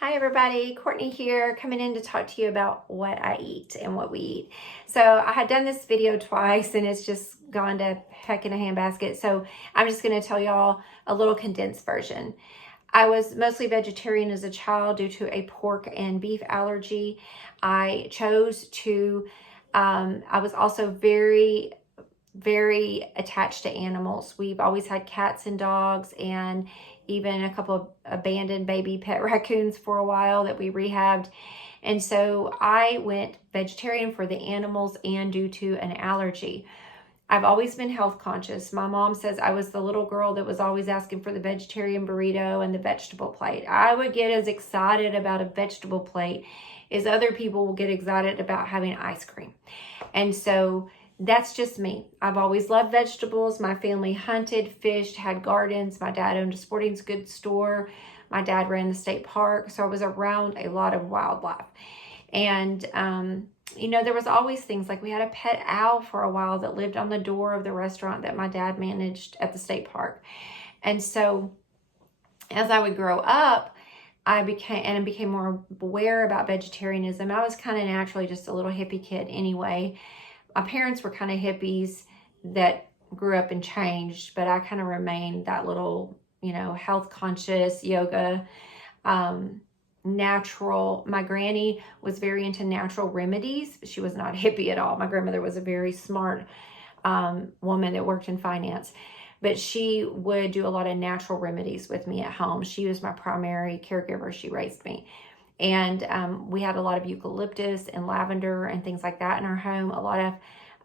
Hi everybody, Courtney here, coming in to talk to you about what I eat and what we eat. So I had done this video twice and it's just gone to heck in a handbasket. So I'm just going to tell y'all a little condensed version. I was mostly vegetarian as a child due to a pork and beef allergy. I chose to, I was also very attached to animals. We've always had cats and dogs and even a couple of abandoned baby pet raccoons for a while that we rehabbed. And so I went vegetarian for the animals and due to an allergy. I've always been health conscious. My mom says I was the little girl that was always asking for the vegetarian burrito and the vegetable plate. I would get as excited about a vegetable plate as other people will get excited about having ice cream. And so that's just me. I've always loved vegetables. My family hunted, fished, had gardens. My dad owned a sporting goods store. My dad ran the state park. So I was around a lot of wildlife. And, there was always things like we had a pet owl for a while that lived on the door of the restaurant that my dad managed at the state park. And so as I would grow up, I became more aware about vegetarianism. I was kind of naturally just a little hippie kid anyway. My parents were kind of hippies that grew up and changed, but I kind of remained that little, health conscious, yoga, natural. My granny was very into natural remedies. She was not a hippie at all. My grandmother was a very smart woman that worked in finance, but she would do a lot of natural remedies with me at home. She was my primary caregiver. She raised me. And we had a lot of eucalyptus and lavender and things like that in our home. A lot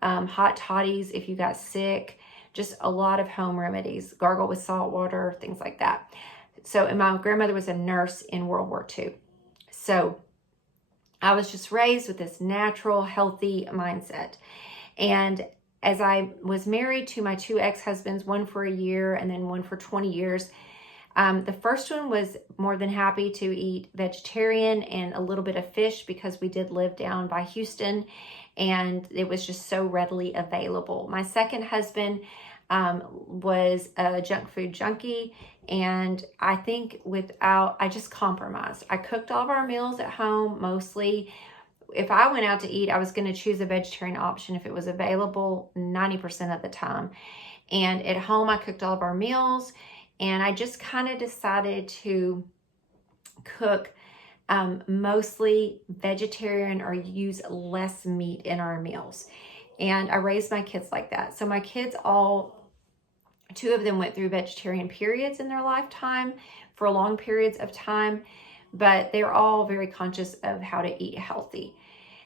of hot toddies if you got sick. Just a lot of home remedies. Gargle with salt water, things like that. So, and my grandmother was a nurse in World War II. So I was just raised with this natural, healthy mindset. And as I was married to my two ex-husbands, one for a year and then one for 20 years, the first one was more than happy to eat vegetarian and a little bit of fish because we did live down by Houston and it was just so readily available. My second husband was a junk food junkie, and I think I just compromised. I cooked all of our meals at home mostly. If I went out to eat, I was going to choose a vegetarian option if it was available 90% of the time. And at home, I cooked all of our meals. And I just kind of decided to cook mostly vegetarian or use less meat in our meals. And I raised my kids like that. So my kids two of them went through vegetarian periods in their lifetime for long periods of time, but they're all very conscious of how to eat healthy.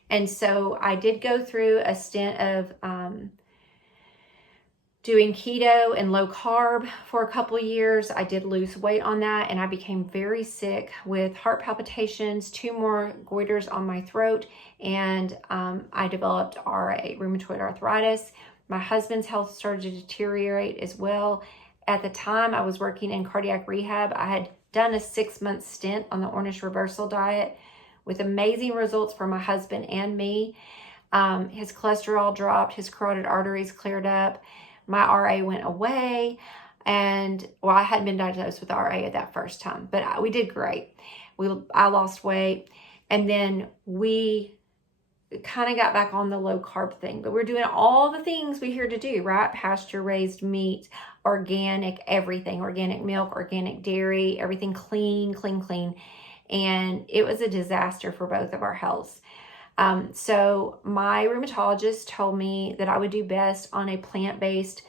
And so I did go through a stint of doing keto and low carb for a couple of years. I did lose weight on that and I became very sick with heart palpitations, 2 more goiters on my throat, and I developed RA, rheumatoid arthritis. My husband's health started to deteriorate as well. At the time, I was working in cardiac rehab. I had done a 6-month stint on the Ornish reversal diet with amazing results for my husband and me. His cholesterol dropped, his carotid arteries cleared up. My RA went away, and I hadn't been diagnosed with RA at that first time, but we did great. I lost weight, and then we kind of got back on the low carb thing, but we're doing all the things we here to do, right? Pasture raised meat, organic, everything, organic milk, organic dairy, everything clean. And it was a disaster for both of our healths. So my rheumatologist told me that I would do best on a plant-based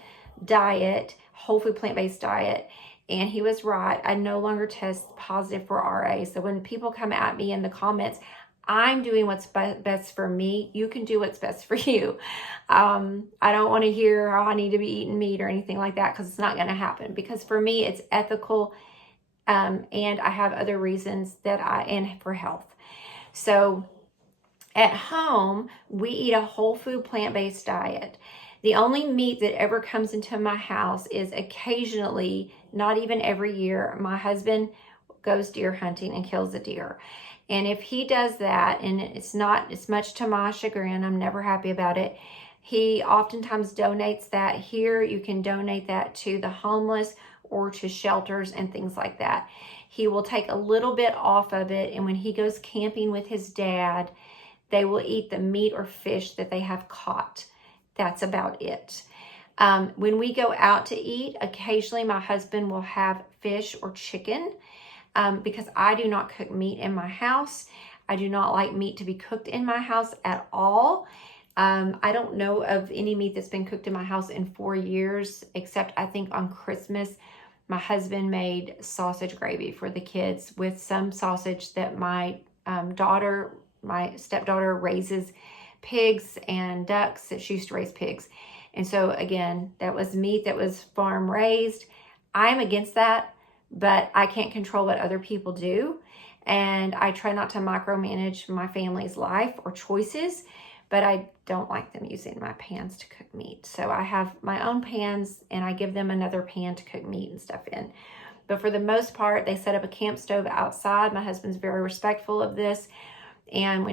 diet, whole food plant-based diet. And he was right. I no longer test positive for RA. So when people come at me in the comments, I'm doing what's best for me. You can do what's best for you. I don't want to hear how I need to be eating meat or anything like that because it's not going to happen. Because for me, it's ethical, and I have other reasons and for health. So at home, we eat a whole food plant-based diet. The only meat that ever comes into my house is occasionally, not even every year, my husband goes deer hunting and kills a deer. And if he does that, and it's much to my chagrin, I'm never happy about it, he oftentimes donates that. Here, you can donate that to the homeless or to shelters and things like that. He will take a little bit off of it, and when he goes camping with his dad, they will eat the meat or fish that they have caught. That's about it. When we go out to eat, occasionally my husband will have fish or chicken because I do not cook meat in my house. I do not like meat to be cooked in my house at all. I don't know of any meat that's been cooked in my house in 4 years, except I think on Christmas, my husband made sausage gravy for the kids with some sausage that my stepdaughter raises pigs and ducks. She used to raise pigs. And so again, that was meat that was farm raised. I'm against that, but I can't control what other people do. And I try not to micromanage my family's life or choices, but I don't like them using my pans to cook meat. So I have my own pans and I give them another pan to cook meat and stuff in. But for the most part, they set up a camp stove outside. My husband's very respectful of this. And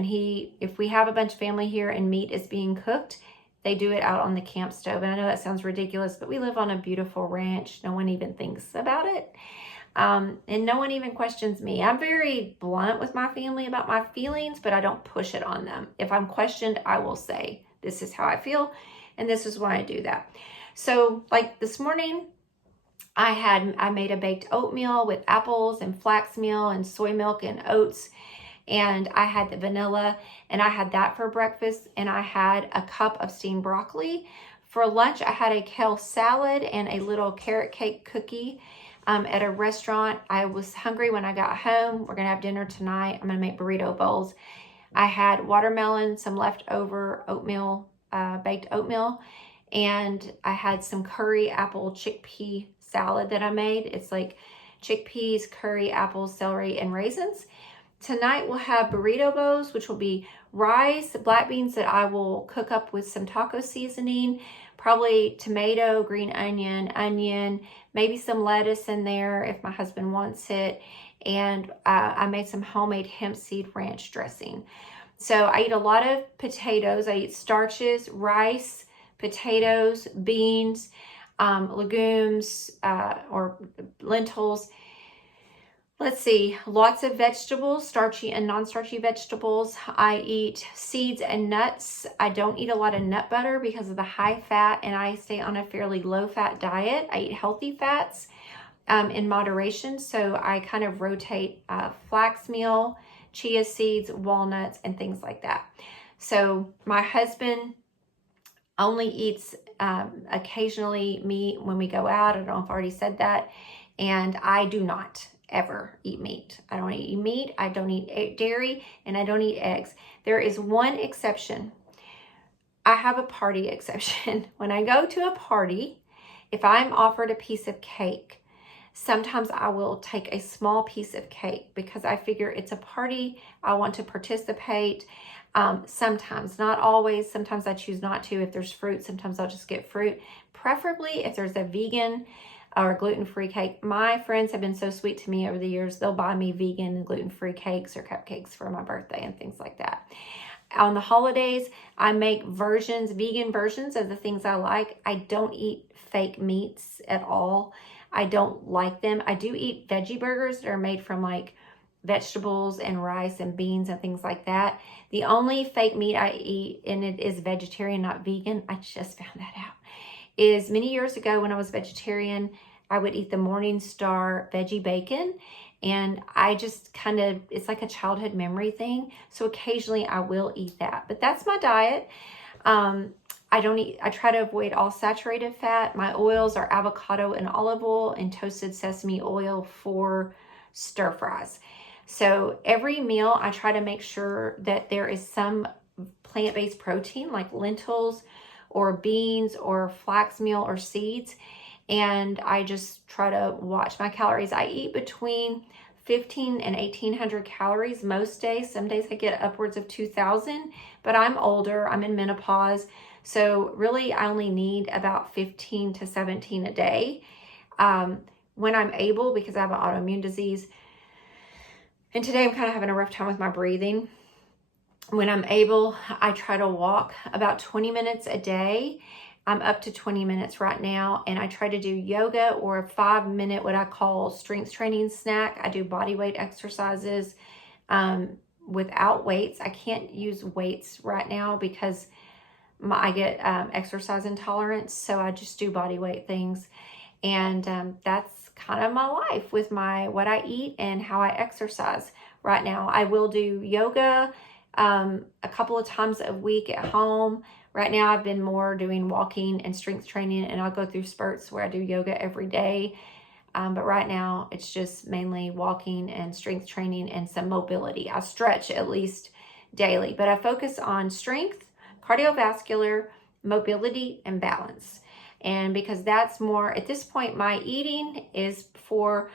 if we have a bunch of family here and meat is being cooked, they do it out on the camp stove. And I know that sounds ridiculous, but we live on a beautiful ranch. No one even thinks about it. And no one even questions me. I'm very blunt with my family about my feelings, but I don't push it on them. If I'm questioned, I will say, this is how I feel, and this is why I do that. So like this morning, I made a baked oatmeal with apples and flax meal and soy milk and oats. And I had the vanilla, and I had that for breakfast, and I had a cup of steamed broccoli. For lunch, I had a kale salad and a little carrot cake cookie at a restaurant. I was hungry when I got home. We're gonna have dinner tonight. I'm gonna make burrito bowls. I had watermelon, some leftover oatmeal, baked oatmeal, and I had some curry apple chickpea salad that I made. It's like chickpeas, curry, apples, celery, and raisins. Tonight we'll have burrito bowls, which will be rice, black beans that I will cook up with some taco seasoning, probably tomato, green onion, maybe some lettuce in there if my husband wants it. And I made some homemade hemp seed ranch dressing. So I eat a lot of potatoes. I eat starches, rice, potatoes, beans, legumes, or lentils. Let's see, lots of vegetables, starchy and non-starchy vegetables. I eat seeds and nuts. I don't eat a lot of nut butter because of the high fat, and I stay on a fairly low fat diet. I eat healthy fats in moderation, so I kind of rotate flax meal, chia seeds, walnuts, and things like that. So my husband only eats occasionally meat when we go out. I don't know if I already said that. And I do not ever eat meat. I don't eat meat, I don't eat dairy, and I don't eat eggs. There is one exception. I have a party exception. When I go to a party, if I'm offered a piece of cake, sometimes I will take a small piece of cake because I figure it's a party, I want to participate. Sometimes, not always. Sometimes I choose not to. If there's fruit, sometimes I'll just get fruit. Preferably if there's a vegan or gluten-free cake. My friends have been so sweet to me over the years. They'll buy me vegan and gluten-free cakes or cupcakes for my birthday and things like that. On the holidays, I make vegan versions of the things I like. I don't eat fake meats at all. I don't like them. I do eat veggie burgers that are made from like vegetables and rice and beans and things like that. The only fake meat I eat, and it is vegetarian, not vegan, I just found that out, is many years ago when I was vegetarian, I would eat the Morningstar veggie bacon. And I just kind of, it's like a childhood memory thing. So occasionally I will eat that, but that's my diet. I try to avoid all saturated fat. My oils are avocado and olive oil and toasted sesame oil for stir fries. So every meal I try to make sure that there is some plant-based protein like lentils or beans or flax meal or seeds. And I just try to watch my calories. I eat between 1,500 and 1,800 calories most days. Some days I get upwards of 2,000, but I'm older, I'm in menopause. So really I only need about 15 to 17 a day. When I'm able, because I have an autoimmune disease, and today I'm kind of having a rough time with my breathing. When I'm able, I try to walk about 20 minutes a day. I'm up to 20 minutes right now, and I try to do yoga or a 5-minute, what I call strength training snack. I do body weight exercises without weights. I can't use weights right now because I get exercise intolerance, so I just do body weight things. And that's kind of my life with what I eat and how I exercise right now. I will do yoga a couple of times a week at home. Right now I've been more doing walking and strength training, and I'll go through spurts where I do yoga every day. But right now it's just mainly walking and strength training and some mobility. I stretch at least daily, but I focus on strength, cardiovascular, mobility, and balance. And because that's more, at this point, my eating is for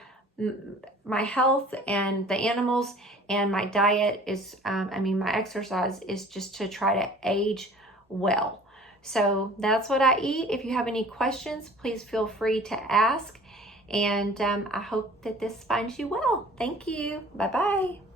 my health and the animals, and my diet is, my exercise is just to try to age well. So that's what I eat. If you have any questions, please feel free to ask. And I hope that this finds you well. Thank you. Bye-bye.